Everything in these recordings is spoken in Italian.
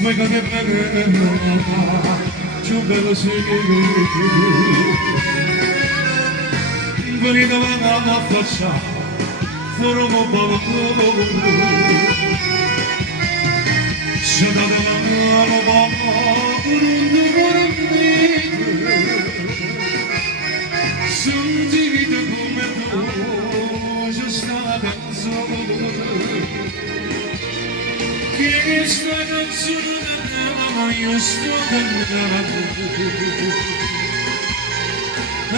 Voi che bella, più bello sei che venite a faccia, fuori un po' se date la mano, sentite come tu, c'è sta canzone, che sta canzone ma io sto cantando, è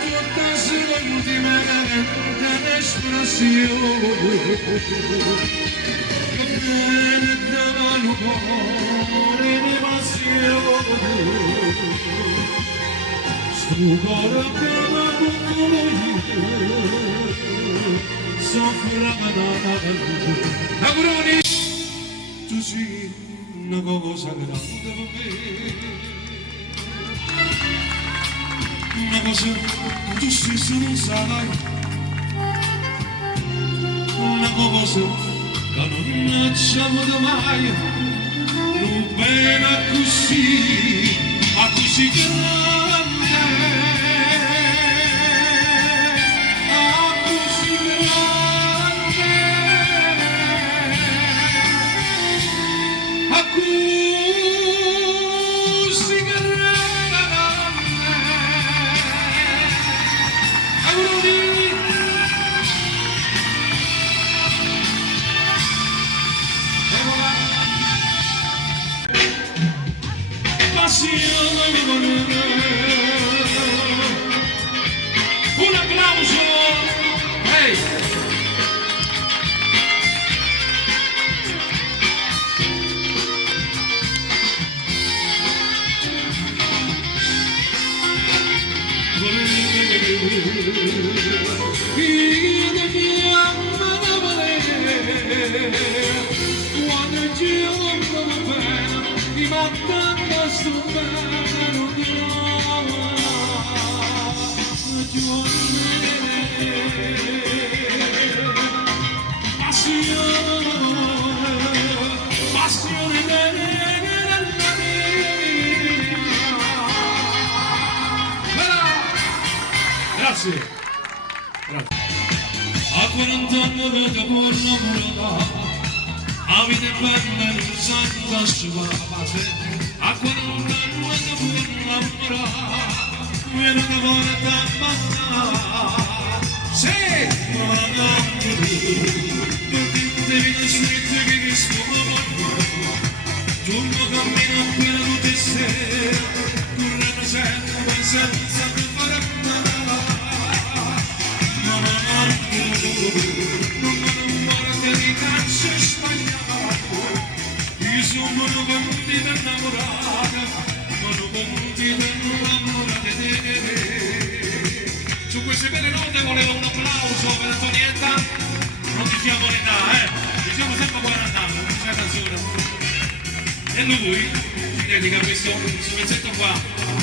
tutta solo l'ultima espressione, che viene dal cuore di passione, sto cuore che la buco io, soffra da Bruni, tu sei una cosa grande per me, una cosa che tu stesso non sai, una cosa che non ci avuto mai, non bene così grande, così grande, un applauso, hey! Quando il cielo come pena, ti mattando sto bene, passione grazie. A 40 anni che ti può innamorare, a vita bella non santa scivolare, a 40 anni che ti può innamorare, viene una volta a ballare, sì, ma non tu, tutti devi scrivere che ti scuola, tu non cammini appena tu ti sei, tu non sei senza tu fare male, ma non tu, non guarda di cazzo sbagliato, io sono venuti da innamorare, ma non venuti da innamorare di te. Su queste belle note volevo un applauso per Antonietta, non diciamo l'età, diciamo sempre 40 anni, questa canzone. E lui ci dedica questo pezzetto qua,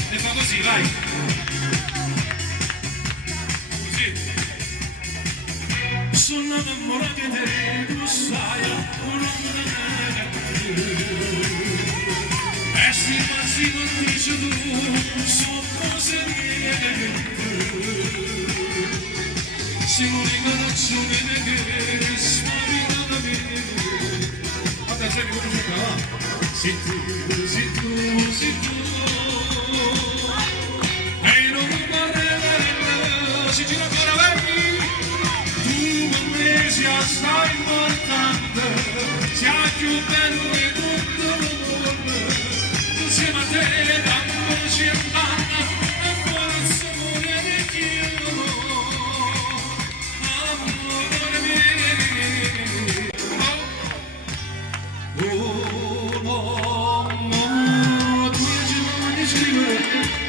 e fa così, vai. Così. Sono innamorato di te, tu sai, e si passi non dice tu, sono cose mie. Sei l'unica ragione che spaventa da me. Attenzione, come si fa? Sei tu, e non mi parlerà, si gira ancora avanti. Tu con me sia assai importante, sia più bello di tutto l'amore. Insieme a te d'amore ci emana, e forse morire io.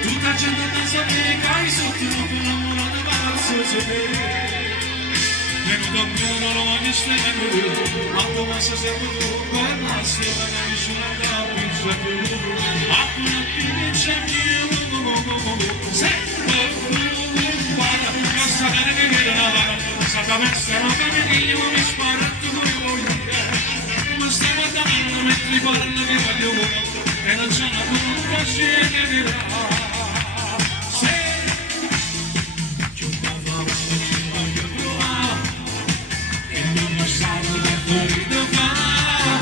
Tutta gente pensa che cai sotto un'amore pazzo venuto a più non lo voglio stare ma tu pensa sempre tu guarda se la capisci una capisci più a una pinza mia se guarda non sapere che viene la vara sapere se non capisci io mi sparo tu voglio ma stai guardando riparla che voglio e non sono tutta scena se ci voglio provare e non lo sai che fuori da fare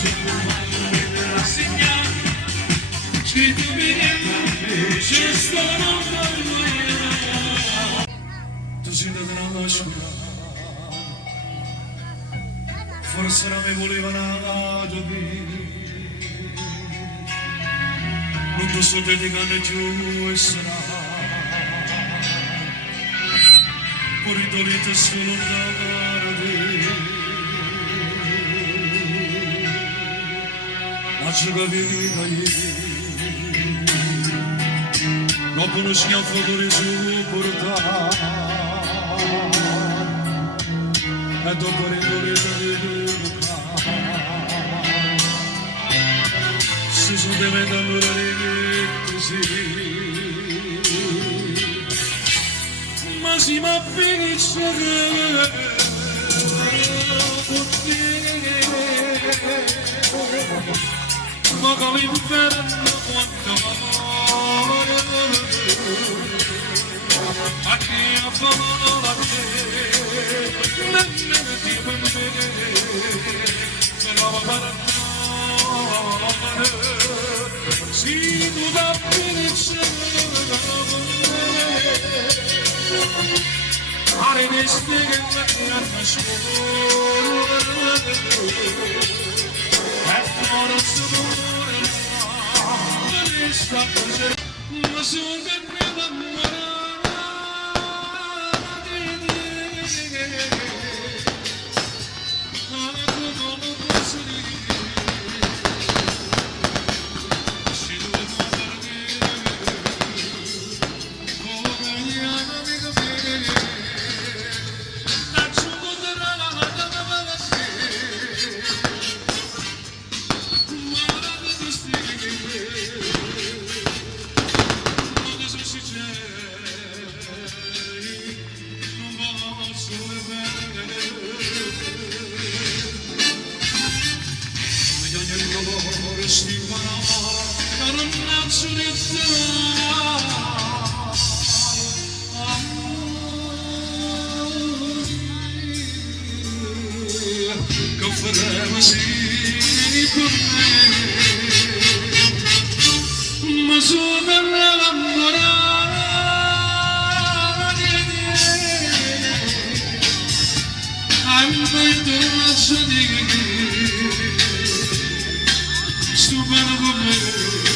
se non voglio vedere segnare scritto bene ci sono tu sei da una scuola forse non mi volevano capire non ti sto dedicando più e sarà pure dolite solo da te ma ci capirai non conosci il futuro su portare e dopo ridolite di si sono diventando così ma si mi finisce ma come inferno quanto amore a chi ha fatto la te nemmeno ti puoi vedere se no va per si tu da finire are neste che mi hanno scuola e fuori s'amore ma sta così ma sono che mi innamorare ma sono innamorata I'm going to love you stupendo come